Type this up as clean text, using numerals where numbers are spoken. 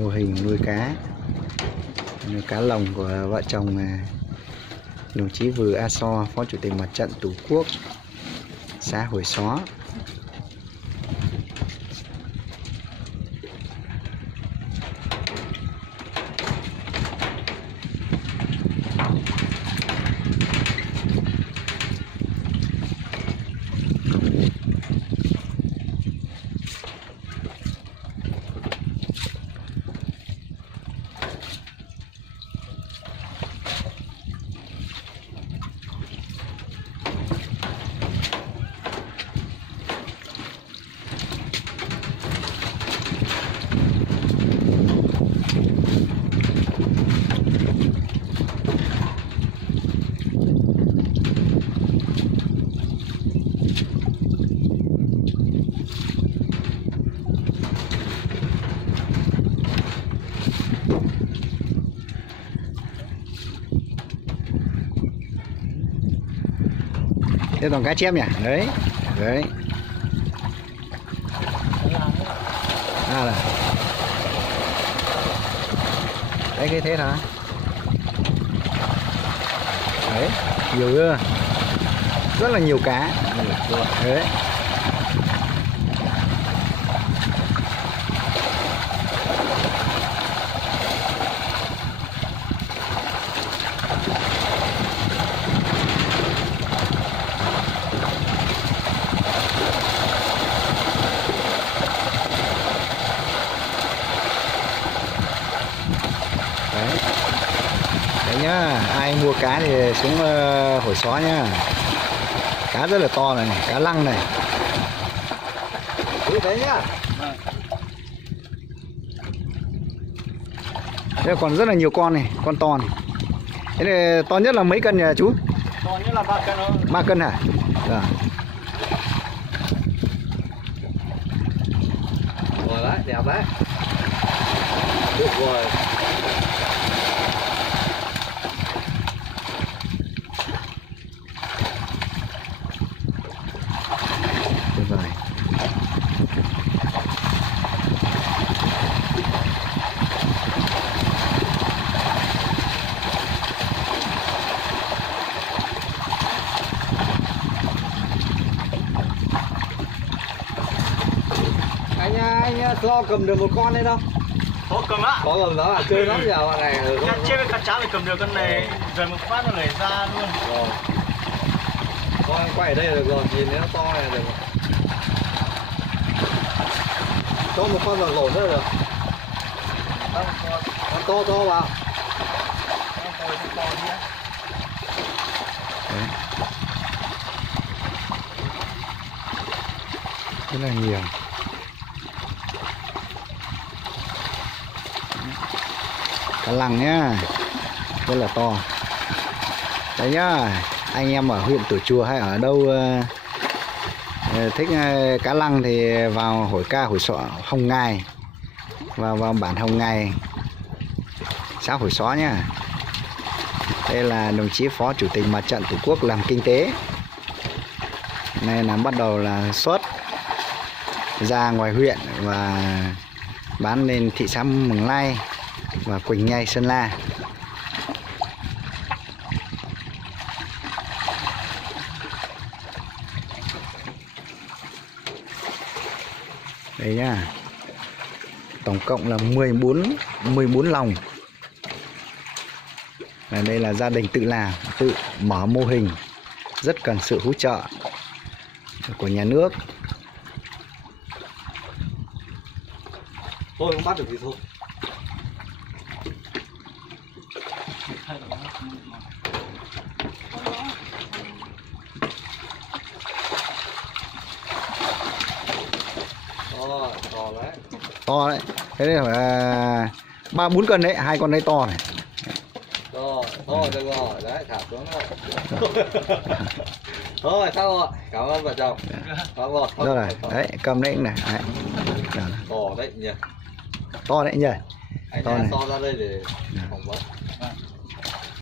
mô hình nuôi cá lồng của vợ chồng đồng chí Vừa A So, Phó Chủ tịch Mặt trận Tổ quốc xã Hồi Xó. Đây toàn cá chép nhỉ? Đấy. Đấy. Là. Đấy cái thế hả? Đấy, nhiều chưa? Rất là nhiều cá. Đấy. Đấy nhá, ai mua cá thì xuống Hồi Xó nhá. Cá rất là to này, cá lăng này. Đấy nhá. Đây còn rất là nhiều con này, con to này. Thế này to nhất là mấy cân nhỉ chú? To nhất là 3 cân thôi. 3 cân hả? Rồi. Rồi đấy, đẹp đấy. Được rồi. Tuyệt vời. Anh so cầm được một con đấy đâu? Có cầm á. Có cầm đó à? Chơi lắm giờ bạn này. Chơi với cá cháo thì cầm được con này, rồi một phát nó lấy ra luôn. Rồi. Con quay ở đây là được rồi, nhìn nó to này là được rồi. Cho một con vào lổn nữa được. Con to vào. Đấy. Rất là nhiều. Cá lăng nhá, rất là to. Đấy nhá, anh em ở huyện Tủa Chùa hay ở đâu thích cá lăng thì vào Hồi Xó Hồng Ngài, vào bản Hồng Ngài, xã Hồi Xó nhá. Đây là đồng chí Phó Chủ tịch Mặt trận Tổ quốc làm kinh tế. Này là bắt đầu là xuất ra ngoài huyện và bán lên thị xã Mường Lây và Quỳnh Nhai, Sơn La. Đây nhá. Tổng cộng là 14 lồng. Và đây là gia đình tự làm, tự mở mô hình, rất cần sự hỗ trợ của nhà nước. Tôi không bắt được gì thôi. To đấy. To đấy. Thế này phải 3-4 cân đấy, 2 con đấy to này. To được rồi, đấy thả xuống rồi. Thôi xong rồi, cảm ơn vợ chồng. Rồi, đấy, cầm đấy này. Đấy. To đấy nhỉ. To đấy nhỉ. Anh to này. so ra đây để phỏng vấn.